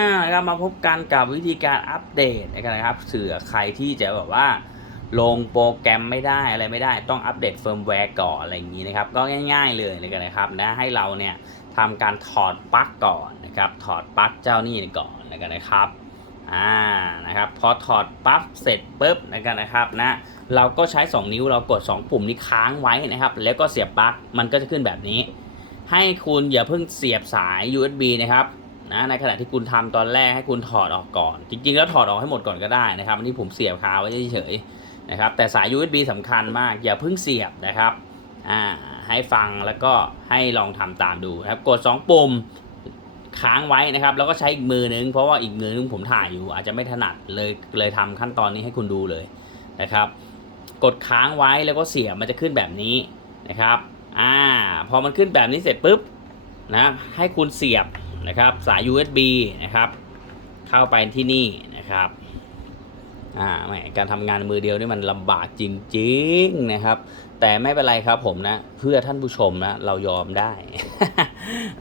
อ่านะครับมาพบกันกับวิธีการอัปเดตนะครับเสือใครที่จะแบบว่า ลงโปรแกรมไม่ได้อะไรไม่ได้ ต้องอัปเดตเฟิร์มแวร์ก่อนอะไรอย่างนี้นะครับ ก็ง่าย ๆ เลยนะครับนะให้เราเนี่ยทำการถอดปลั๊กก่อนนะครับ ถอดปลั๊กเจ้านี่ก่อนนะครับอ่านะครับพอถอดปลั๊กเสร็จปุ๊บนะครับนะครับนะเราก็ใช้ 2 นิ้วเรากด 2 ปุ่มนี้ค้างไว้นะครับ แล้วก็เสียบปลั๊กมันก็จะขึ้นแบบนี้ ให้คุณอย่าเพิ่งเสียบสาย USB นะครับ นะในขณะที่คุณทำตอนแรกให้คุณถอดออกก่อน จริง ๆ แล้วถอดออกให้หมดก่อนก็ได้นะครับอันนี้ผมเสียบคาไว้เฉยๆนะครับแต่สาย USB สำคัญมาก อย่าเพิ่งเสียบนะครับอ่าให้ฟังแล้วก็ให้ลองทำตามดูนะครับกด 2 ปุ่มค้างไว้นะครับ แล้วก็ใช้อีกมือนึง เพราะว่าอีกมือนึงผมถ่ายอยู่ อาจจะไม่ถนัดเลยเลยทำขั้นตอนนี้ให้คุณดูเลยนะครับ กดค้างไว้แล้วก็เสียบมันจะขึ้นแบบนี้นะครับอ่าพอมันขึ้นแบบนี้เสร็จปุ๊บนะให้คุณเสียบ นะครับ สาย USB นะครับ เข้าไปที่นี่นะครับอ่าแหมการทำงานมือเดียวนี่มันลำบากจริงๆนะครับ แต่ไม่เป็นไรครับผมนะ เพื่อท่านผู้ชมนะ เรายอมได้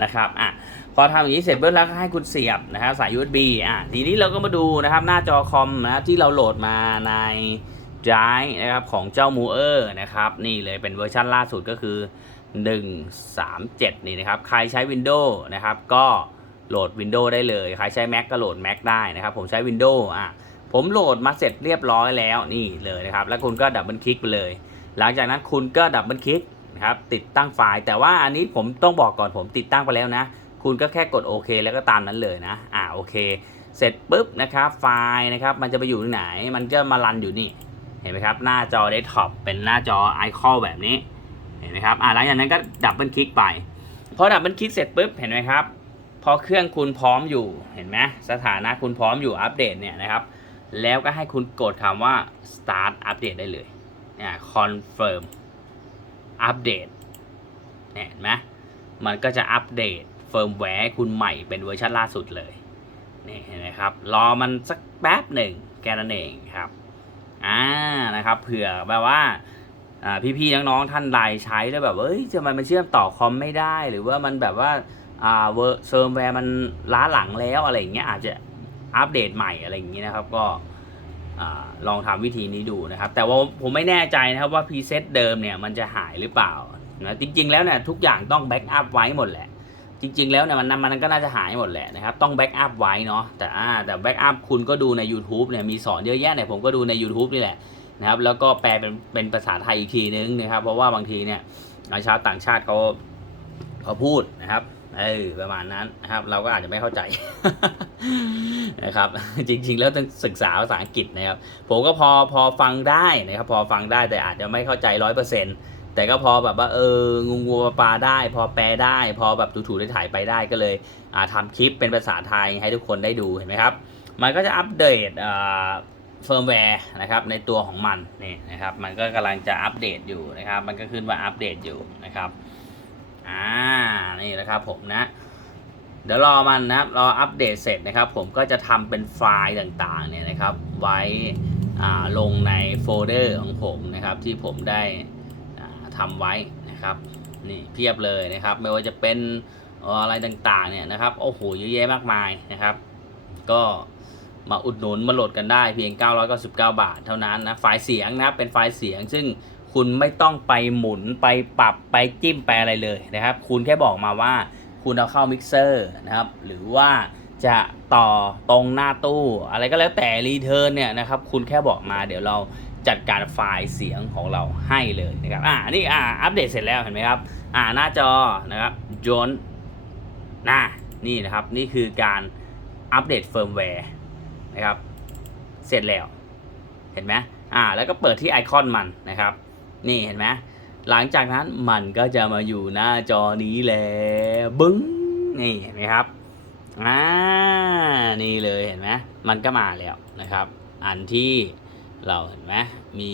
นะครับอะพอทำอย่างนี้เสร็จปุ๊บแล้วก็ให้คุณเสียบนะครับสาย USB อะทีนี้เราก็มาดูนะครับ หน้าจอคอมนะที่เราโหลดมาใน Drive นะครับของเจ้า m o v e r นะครับ นี่เลยเป็นเวอร์ชันล่าสุดก็คือ 137 นี่นะครับ ใครใช้ Windows นะครับก็โหลด Windows ได้เลย ใครใช้ Mac ก็โหลด Mac ได้นะครับ ผมใช้ Windows อะ ผมโหลดมาเสร็จเรียบร้อยแล้วนี่เลยนะครับ แล้วคุณก็ดับเบิลคลิกไปเลย หลังจากนั้นคุณก็ดับเบิลคลิกนะครับติดตั้งไฟล์ แต่ว่าอันนี้ผมต้องบอกก่อนผมติดตั้งไปแล้วนะ คุณก็แค่กดโอเคแล้วก็ตามนั้นเลยนะ อ่าโอเค เสร็จปุ๊บนะครับไฟล์นะครับมันจะไปอยู่ที่ไหน มันก็มารันอยู่นี่ เห็นไหมครับหน้าจอเดสก์ท็อปเป็นหน้าจอไอคอนแบบนี้ เห็นไหมครับอ่าหลังจากนั้นก็ดับเบิลคลิกไป พอดับเบิลคลิกเสร็จปุ๊บเห็นไหมครับ พอเครื่องคุณพร้อมอยู่เห็นไหมสถานะคุณพร้อมอยู่อัปเดตเนี่ยนะครับ แล้วก็ให้คุณกดคำว่า start อัปเดตได้เลยเนี่ย confirm อัปเดตเห็นไหมมันก็จะอัปเดตเฟิร์มแวร์คุณใหม่เป็นเวอร์ชันล่าสุดเลยนี่เห็นไหมครับ รอมันสักแป๊บหนึ่งแค่นั้นเองครับอ่านะครับเผื่อแบบว่า พี่ๆน้องๆท่านใดใช้แล้วแบบเอ้ยทำไมมันเชื่อมต่อคอมไม่ได้ หรือว่ามันแบบว่าอ่าเวอร์เซิร์ฟแวร์มันล้าหลังแล้วอะไรอย่างเงี้ยอาจจะอัปเดตใหม่อะไรอย่างเงี้ยนะครับก็อลองทำวิธีนี้ดูนะครับ แต่ว่าผมไม่แน่ใจนะครับว่าพรีเซตเดิมเนี่ยมันจะหายหรือเปล่านะจริง ๆ แล้วเนี่ยทุกอย่างต้องแบ็กอัพไว้หมดแหละ จริง ๆ แล้วเนี่ยมันมันก็น่าจะหายหมดแหละนะครับต้องแบ็กอัพไว้เนาะแต่แต่แบ็กอัพคุณก็ดูใน YouTube เนี่ยมีสอนเยอะแยะเนี่ยผมก็ดูใน YouTube นี่แหละ นะครับ แล้วก็แปลเป็นเป็นภาษาไทยอีกทีนึงนะครับ เพราะว่าบางทีเนี่ยชาวต่างชาติเขาเขาพูดนะครับเออประมาณนั้นนะครับ เราก็อาจจะไม่เข้าใจนะครับ จริง ๆ แล้วต้องศึกษาภาษาอังกฤษนะครับ ผมก็พอพอฟังได้นะครับ พอฟังได้แต่อาจจะไม่เข้าใจร้อยเปอร์เซ็นต์แต่ก็พอแบบว่าเอองูงูปลาปลาได้ พอแปลได้ พอแบบถูๆได้ถ่ายไปได้ก็เลยอ่าทำคลิปเป็นภาษาไทยให้ทุกคนได้ดูเห็นไหมครับ มันก็จะอัปเดต เฟิร์มแวร์นะครับในตัวของมันนี่นะครับมันก็กำลังจะอัปเดตอยู่นะครับ มันก็ขึ้นว่าอัปเดตอยู่นะครับอ่านี่นะครับผมนะเดี๋ยวรอมันนะครับรออัปเดตเสร็จนะครับ ผมก็จะทำเป็นไฟล์ต่างๆเนี่ยนะครับ ไว้อ่าลงในโฟลเดอร์ของผมนะครับที่ผมได้อ่าทำไว้นะครับนี่เพียบเลยนะครับ ไม่ว่าจะเป็นอะไรต่างๆเนี่ยนะครับโอ้โหเยอะแยะมากมายนะครับ ก็ มาอุดหนุนมาโหลดกันได้เพียง 999 บาท เท่านั้นนะไฟล์เสียงนะเป็นไฟล์เสียง ซึ่งคุณไม่ต้องไปหมุนไปปรับไปจิ้มไปอะไรเลยนะครับ คุณแค่บอกมาว่าคุณเอาเข้ามิกเซอร์นะครับ หรือว่าจะต่อตรงหน้าตู้ อะไรก็แล้วแต่รีเทิร์นเนี่ยนะครับ คุณแค่บอกมาเดี๋ยวเราจัดการไฟล์เสียงของเราให้เลยนะครับ อ่านี่อ่าอัปเดตเสร็จแล้วเห็นไหมครับ อ่าหน้าจอนะครับจนน่านี่นะครับ นี่คือการอัปเดตเฟิร์มแวร์ นะครับ เสร็จแล้ว เห็นไหมอ่า แล้วก็เปิดที่ไอคอนมันนะครับ นี่เห็นไหมหลังจากนั้นมันก็จะมาอยู่หน้าจอนี้แล้วบึ้งนี่เห็นไหมครับอ่านี่เลยเห็นไหมมันก็มาแล้วนะครับ อันที่เราเห็นไหมมี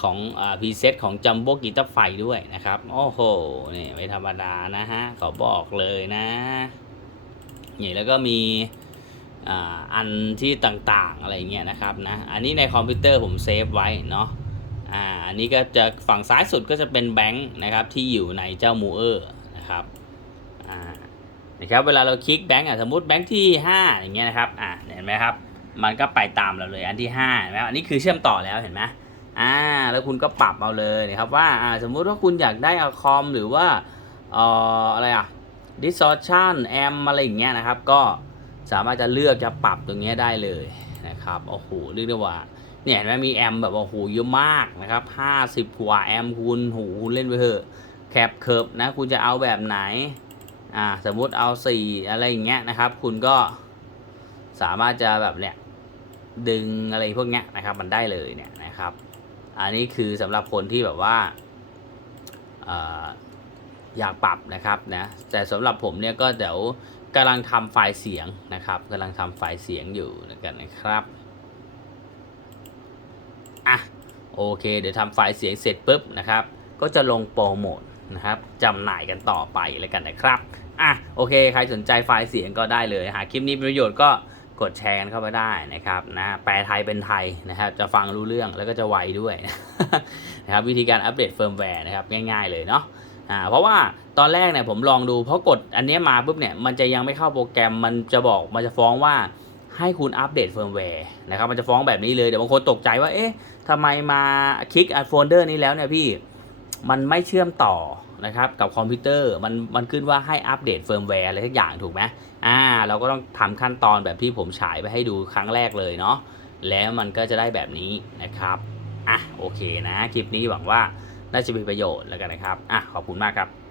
ของอ่าพรีเซตของจัมโบ้กีตาร์ไฟด้วยนะครับ โอ้โหนี่ไม่ธรรมดานะฮะขอบอกเลยนะนี่แล้วก็มี อันที่ต่างๆอะไรเงี้ยนะครับนะอันนี้ในคอมพิวเตอร์ผมเซฟไว้เนาะอ่าอันนี้ก็จะฝั่งซ้ายสุดก็จะเป็นแบงค์นะครับที่อยู่ในเจ้ามูเออร์นะครับอ่านะครับเวลาเราคลิกแบงก์อะสมมติแบงก์ที่ 5 อย่างเงี้ยนะครับอะเห็นไหมครับมันก็ไปตามเราเลยอันที่5เห็นไหมอันนี้คือเชื่อมต่อแล้วเห็นไหมอ่าแล้วคุณก็ปรับเอาเลยนะครับว่าอ่าสมมุติว่าคุณอยากได้อะคอมหรือว่าเอ่ออะไรอะ distortion amp อะไรอย่างเงี้ยนะครับก็ สามารถจะเลือกจะปรับตรงนี้ได้เลยนะครับโอ้โหเรียกได้ว่าเนี่ยเห็นไหมมีแอมแบบโอ้โหเยอะมากนะครับ50กว่าแอมคุณโหคุณเล่นไปเถอะแคปเคิร์ฟนะคุณจะเอาแบบไหนอ่าสมมุติเอา4อะไรอย่างเงี้ยนะครับ คุณก็สามารถจะแบบเนี่ยดึงอะไรพวกเนี้ยนะครับมันได้เลยเนี่ยนะครับ อันนี้คือสำหรับคนที่แบบว่าอออยากปรับนะครับนะแต่สำหรับผมเนี่ยก็เดี๋ยว กำลังทำไฟล์เสียงนะครับกำลังทำไฟล์เสียงอยู่กันนะครับอะโอเค เดี๋ยวทำไฟล์เสียงเสร็จปุ๊บนะครับ ก็จะลงโปรโมทนะครับจำหน่ายกันต่อไปแล้วกันนะครับอะโอเค ใครสนใจไฟล์เสียงก็ได้เลยหากคลิปนี้มีประโยชน์ก็กดแชร์กันเข้าไปได้นะครับนะแปลไทยเป็นไทยนะครับ จะฟังรู้เรื่องแล้วก็จะไวด้วยนะครับวิธีการอัปเดตเฟิร์มแวร์นะครับง่าย ๆเลยเนาะ อ่าเพราะว่าตอนแรกเนี่ยผมลองดูเพราะกดอันนี้มาปุ๊บเนี่ยมันจะยังไม่เข้าโปรแกรมมันจะบอกมันจะฟ้องว่าให้คุณอัปเดตเฟิร์มแวร์นะครับมันจะฟ้องแบบนี้เลยเดี๋ยวบางคนตกใจว่าเอ๊ะทำไมมาคลิกอัดโฟลเดอร์นี้แล้วเนี่ยพี่มันไม่เชื่อมต่อนะครับกับคอมพิวเตอร์มันมันขึ้นว่าให้อัปเดตเฟิร์มแวร์อะไรทุกอย่างถูกไหมอ่าเราก็ต้องทำขั้นตอนแบบที่ผมฉายไปให้ดูครั้งแรกเลยเนาะแล้วมันก็จะได้แบบนี้นะครับอะโอเคนะคลิปนี้หวังว่า น่าจะมีประโยชน์แล้วกันนะครับอะขอบคุณมากครับ